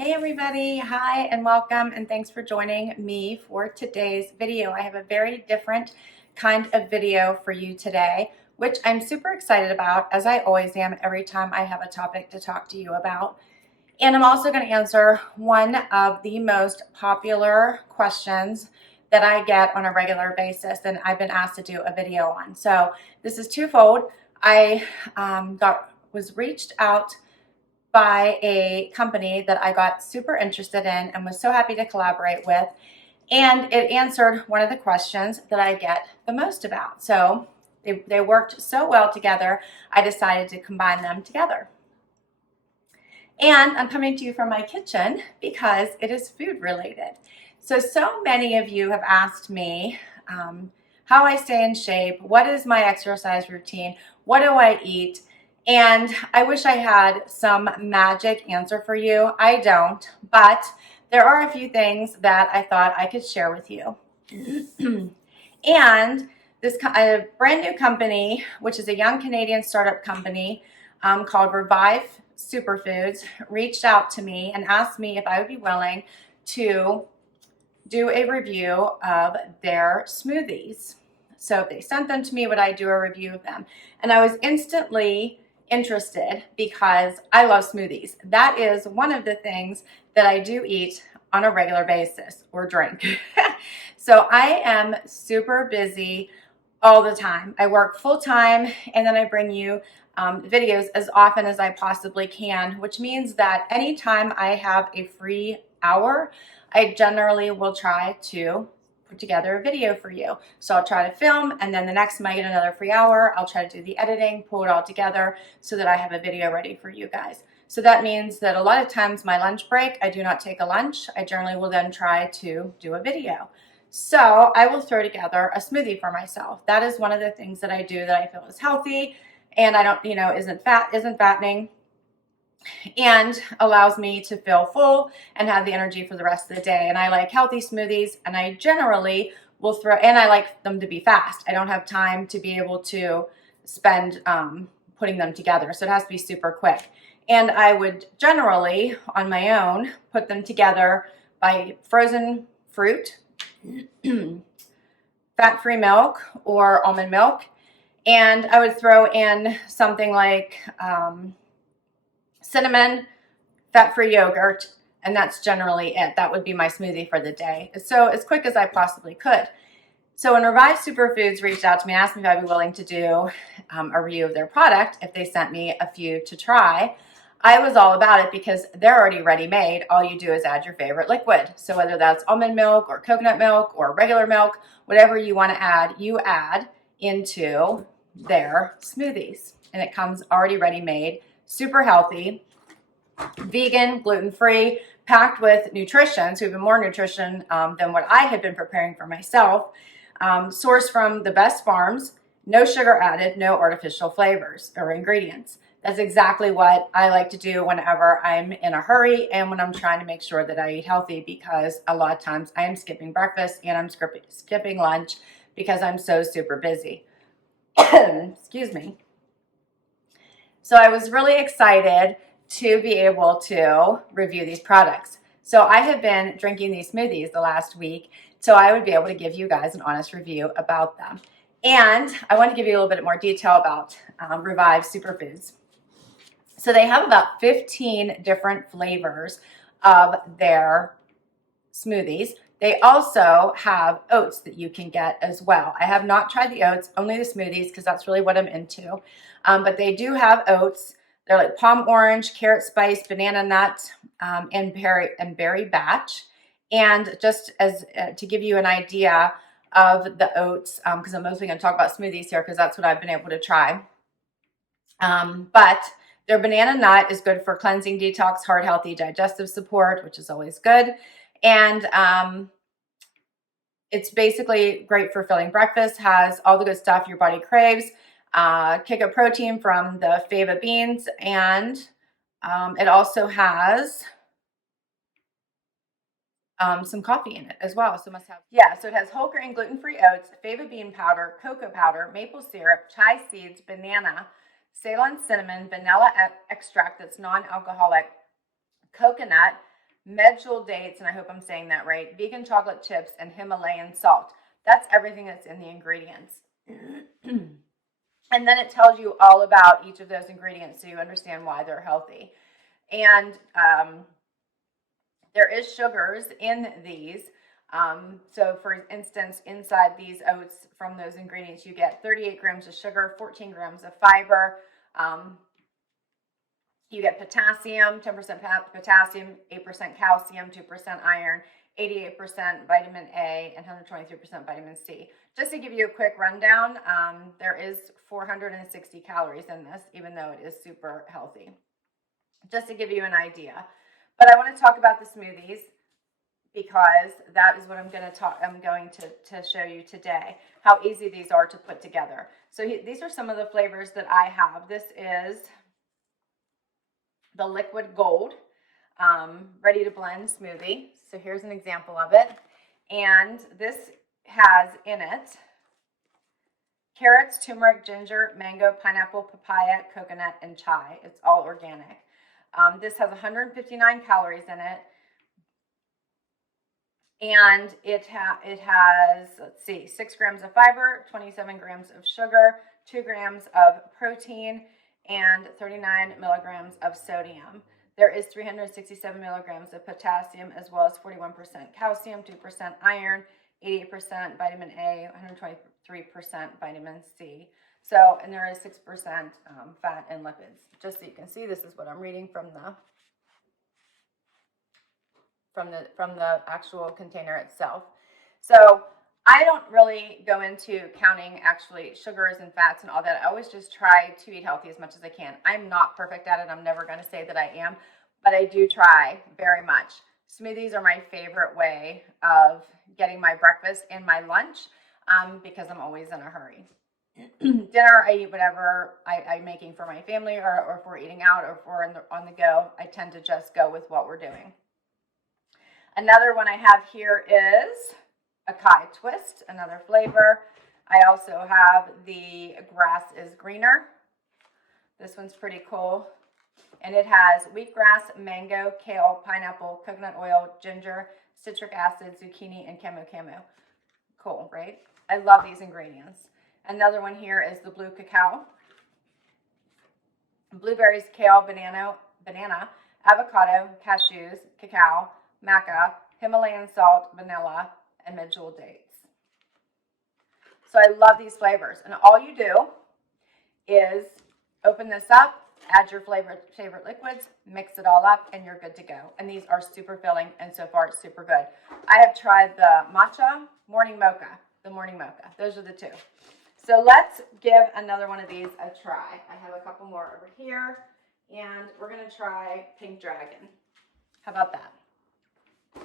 Hey everybody, hi and welcome and thanks for joining me for today's video. I have a very different kind of video for you today, which I'm super excited about, as I always am every time I have a topic to talk to you about. And I'm also going to answer one of the most popular questions that I get on a regular basis and I've been asked to do a video on. So this is twofold. I was reached out by a company that I got super interested in and was so happy to collaborate with. And it answered one of the questions that I get the most about. So they worked so well together, I decided to combine them together. And I'm coming to you from my kitchen because it is food related. So many of you have asked me how I stay in shape, what is my exercise routine, what do I eat? And I wish I had some magic answer for you. I don't, but there are a few things that I thought I could share with you. And this brand new company, which is a young Canadian startup company called Revive Superfoods, reached out to me and asked me if I would be willing to do a review of their smoothies. So if they sent them to me, would I do a review of them? And I was instantly interested because I love smoothies. That is one of the things that I do eat on a regular basis or drink. So I am super busy all the time. I work full time and then I bring you videos as often as I possibly can, which means that anytime I have a free hour, I generally will try to put together a video for you. So I'll try to film, and then the next time I get another free hour, I'll try to do the editing, pull it all together so that I have a video ready for you guys. So that means that a lot of times my lunch break, I do not take a lunch. I generally will then try to do a video. So I will throw together a smoothie for myself. That is one of the things that I do that I feel is healthy and I don't, isn't fattening, and allows me to feel full and have the energy for the rest of the day. And I like healthy smoothies, and I generally will and I like them to be fast. I don't have time to be able to spend putting them together. So it has to be super quick. And I would generally, on my own, put them together by frozen fruit, fat-free milk or almond milk. And I would throw in something like cinnamon, fat-free yogurt, and that's generally it. That would be my smoothie for the day. So as quick as I possibly could. So when Revive Superfoods reached out to me and asked me if I'd be willing to do a review of their product, if they sent me a few to try, I was all about it because they're already ready-made. All you do is add your favorite liquid. So whether that's almond milk or coconut milk or regular milk, whatever you want to add, you add into their smoothies. And it comes already ready-made, super healthy, vegan, gluten-free, packed with nutrition, so even more nutrition than what I had been preparing for myself, sourced from the best farms, no sugar added, no artificial flavors or ingredients. That's exactly what I like to do whenever I'm in a hurry and when I'm trying to make sure that I eat healthy, because a lot of times I am skipping breakfast and I'm skipping lunch because I'm so super busy. Excuse me. So I was really excited to be able to review these products. So I have been drinking these smoothies the last week, so I would be able to give you guys an honest review about them. And I want to give you a little bit more detail about Revive Superfoods. So they have about 15 different flavors of their smoothies. They also have oats that you can get as well. I have not tried the oats, only the smoothies, because that's really what I'm into. But they do have oats. They're like palm orange, carrot spice, banana nut, and berry batch. And just as to give you an idea of the oats, because I'm mostly going to talk about smoothies here because that's what I've been able to try. But their banana nut is good for cleansing, detox, heart healthy, digestive support, which is always good. And it's basically great for filling breakfast, has all the good stuff your body craves, kick of protein from the fava beans, and it also has some coffee in it as well. So must have, yeah, so it has whole grain gluten-free oats, fava bean powder, cocoa powder, maple syrup, chai seeds, banana, Ceylon cinnamon, vanilla extract that's non-alcoholic, coconut, medjool dates, and I hope I'm saying that right, vegan chocolate chips, and Himalayan salt. That's everything that's in the ingredients. And then it tells you all about each of those ingredients so you understand why they're healthy. And there is sugars in these. So for instance, inside these oats from those ingredients, you get 38 grams of sugar, 14 grams of fiber. You get potassium, 10% potassium, 8% calcium, 2% iron, 88% vitamin A, and 123% vitamin C. Just to give you a quick rundown, there is 460 calories in this, even though it is super healthy. Just to give you an idea. But I want to talk about the smoothies because that is what I'm going to show you today, how easy these are to put together. So these are some of the flavors that I have. This is the liquid gold ready to blend smoothie. So here's an example of it. And this has in it carrots, turmeric, ginger, mango, pineapple, papaya, coconut, and chai. It's all organic. This has 159 calories in it. And it has, let's see, 6 grams of fiber, 27 grams of sugar, 2 grams of protein, and 39 milligrams of sodium. There is 367 milligrams of potassium, as well as 41% calcium, 2% iron, 88% vitamin A, 123% vitamin C. So, and there is 6% fat and lipids. Just so you can see, this is what I'm reading from the actual container itself. So I don't really go into counting actually sugars and fats and all that. I always just try to eat healthy as much as I can. I'm not perfect at it. I'm never going to say that I am, but I do try very much. Smoothies are my favorite way of getting my breakfast and my lunch because I'm always in a hurry. Dinner, I eat whatever I'm making for my family, or if we're eating out, or if we're on the go, I tend to just go with what we're doing. Another one I have here is acai twist, another flavor. I also have the grass is greener. This one's pretty cool. And it has wheatgrass, mango, kale, pineapple, coconut oil, ginger, citric acid, zucchini, and camu. Cool, right? I love these ingredients. Another one here is the blue cacao. Blueberries, kale, banana, avocado, cashews, cacao, maca, Himalayan salt, vanilla, and medjool dates. So I love these flavors. And all you do is open this up, add your favorite liquids, mix it all up, and you're good to go. And these are super filling, and so far it's super good. I have tried the matcha, morning mocha, Those are the two. So let's give another one of these a try. I have a couple more over here, and we're going to try Pink Dragon. How about that?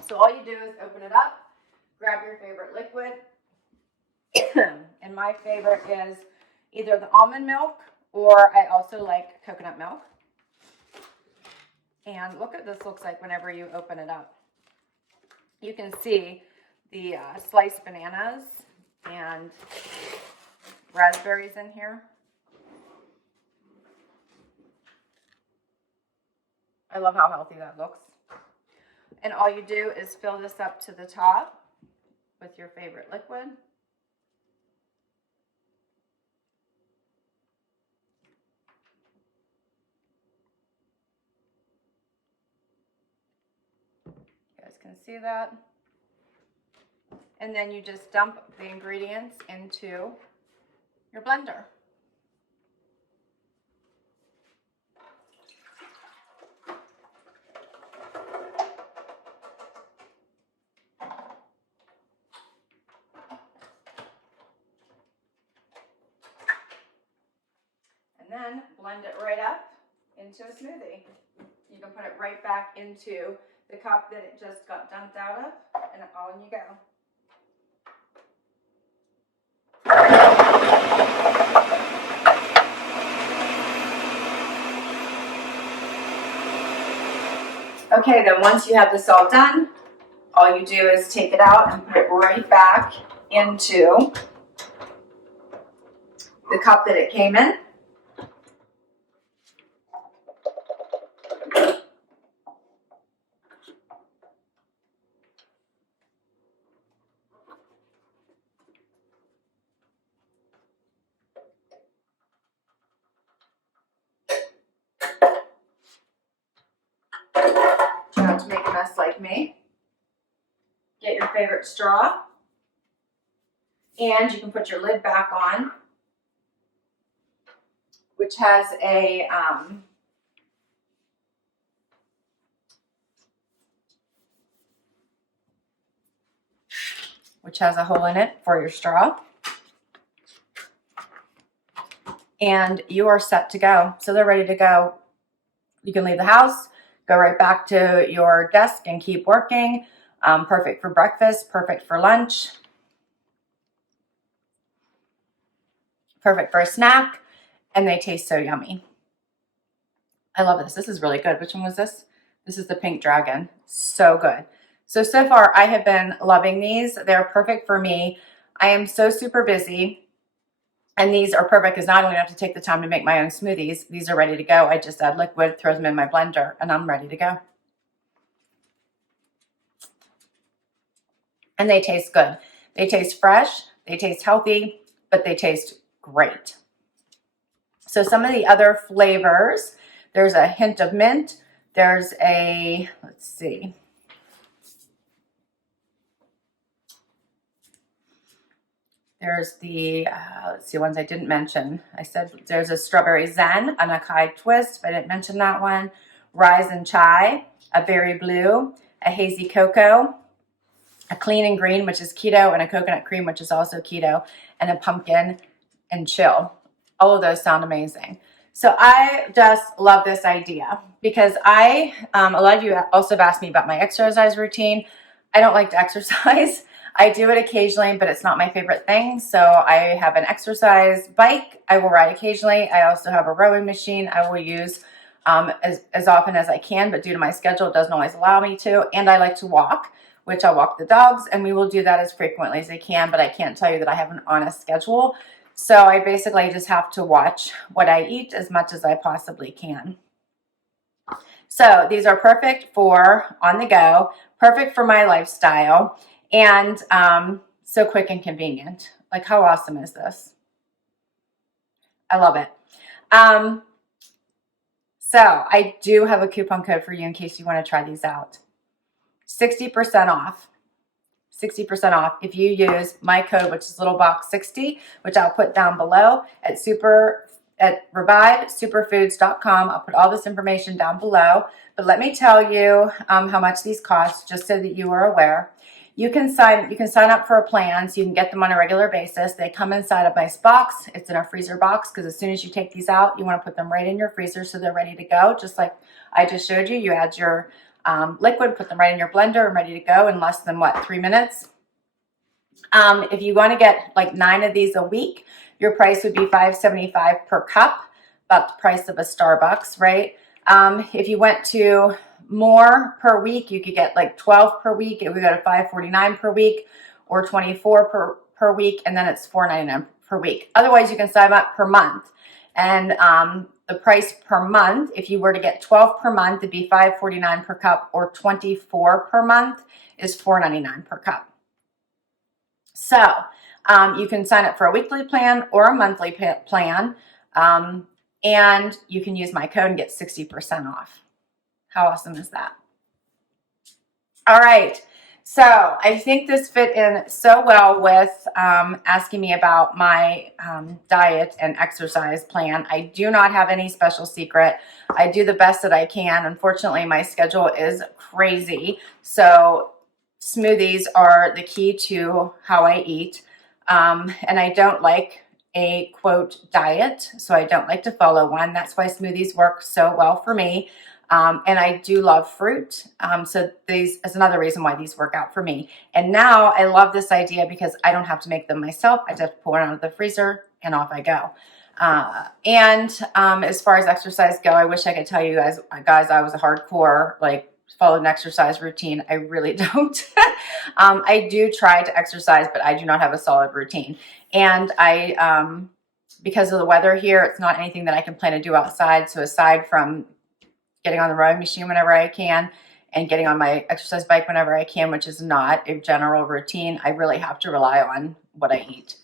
So all you do is open it up, grab your favorite liquid, and my favorite is either the almond milk, or I also like coconut milk. And look what this looks like whenever you open it up. You can see the sliced bananas and raspberries in here. I love how healthy that looks. And all you do is fill this up to the top with your favorite liquid. You guys can see that. And then you just dump the ingredients into your blender. And then blend it right up into a smoothie. You can put it right back into the cup that it just got dumped out of, and on you go. Okay, then once you have this all done, all you do is take it out and put it right back into the cup that it came in. this like me. Get your favorite straw. And you can put your lid back on, which has a hole in it for your straw. And you are set to go. So they're ready to go. You can leave the house, go right back to your desk and keep working. Perfect for breakfast, perfect for lunch, perfect for a snack, and they taste so yummy. I love this. This is really good. Which one was this? This is the pink dragon. So good. So far I have been loving these. They're perfect for me. I am so super busy. And these are perfect because not only do I have to take the time to make my own smoothies, these are ready to go. I just add liquid, throw them in my blender, and I'm ready to go. And they taste good. They taste fresh, they taste healthy, but they taste great. So some of the other flavors, there's a hint of mint. There's a, let's see. There's the, let's see, ones I didn't mention. I said there's a strawberry zen, an acai twist, but I didn't mention that one. Rise and chai, a berry blue, a hazy cocoa, a clean and green, which is keto, and a coconut cream, which is also keto, and a pumpkin and chill. All of those sound amazing. So I just love this idea because a lot of you also have asked me about my exercise routine. I don't like to exercise. I do it occasionally, but it's not my favorite thing. So I have an exercise bike. I will ride occasionally. I also have a rowing machine I will use as often as I can, but due to my schedule, it doesn't always allow me to. And I like to walk, which I'll walk the dogs, and we will do that as frequently as I can, but I can't tell you that I have an honest schedule. So I basically just have to watch what I eat as much as I possibly can. So these are perfect for on the go, perfect for my lifestyle, and so quick and convenient. Like, how awesome is this? I love it. So I do have a coupon code for you in case you want to try these out. 60% off. 60% off if you use my code, which is littlebox60, which I'll put down below at revivesuperfoods.com. I'll put all this information down below. But let me tell you how much these cost, just so that you are aware. You can sign up for a plan so you can get them on a regular basis. They come inside a nice box. It's in a freezer box because as soon as you take these out, you want to put them right in your freezer so they're ready to go. Just like I just showed you, you add your liquid, put them right in your blender and ready to go in less than 3 minutes. If you want to get like 9 of these a week, your price would be $5.75 per cup, about the price of a Starbucks, right? If you went to more per week, you could get like 12 per week. It would go to $5.49 per week or 24 per week, and then it's $4.99 per week. Otherwise, you can sign up per month. And the price per month, if you were to get 12 per month, it'd be $5.49 per cup, or 24 per month is $4.99 per cup. So you can sign up for a weekly plan or a monthly plan, and you can use my code and get 60% off. How awesome is that? All right. So I think this fit in so well with asking me about my diet and exercise plan. I do not have any special secret. I do the best that I can. Unfortunately, my schedule is crazy. So smoothies are the key to how I eat. And I don't like a quote diet, so I don't like to follow one. That's why smoothies work so well for me. And I do love fruit. So these is another reason why these work out for me. And now I love this idea because I don't have to make them myself. I just pull it out of the freezer and off I go. As far as exercise go, I wish I could tell you guys I was a hardcore, like, followed an exercise routine. I really don't. I do try to exercise, but I do not have a solid routine. And because of the weather here, it's not anything that I can plan to do outside. So aside from getting on the rowing machine whenever I can and getting on my exercise bike whenever I can, which is not a general routine, I really have to rely on what I eat.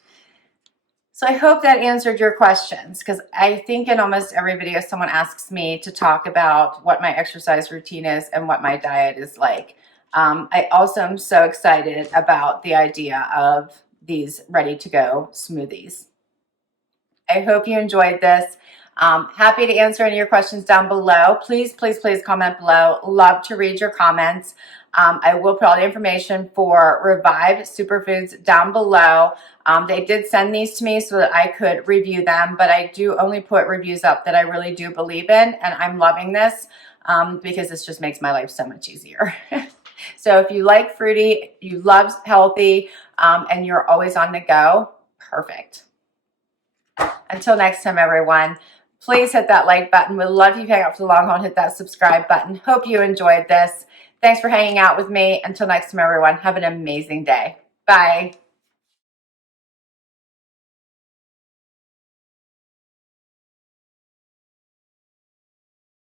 So I hope that answered your questions, because I think in almost every video someone asks me to talk about what my exercise routine is and what my diet is like. I also am so excited about the idea of these ready-to-go smoothies. I hope you enjoyed this. Happy to answer any of your questions down below. Please, please, please comment below. Love to read your comments. I will put all the information for Revive Superfoods down below. They did send these to me so that I could review them, but I do only put reviews up that I really do believe in, and I'm loving this because this just makes my life so much easier. So if you like fruity, you love healthy, and you're always on the go, perfect. Until next time, everyone, please hit that like button. We'd love you to hang out for the long haul and hit that subscribe button. Hope you enjoyed this. Thanks for hanging out with me. Until next time, everyone, have an amazing day. Bye.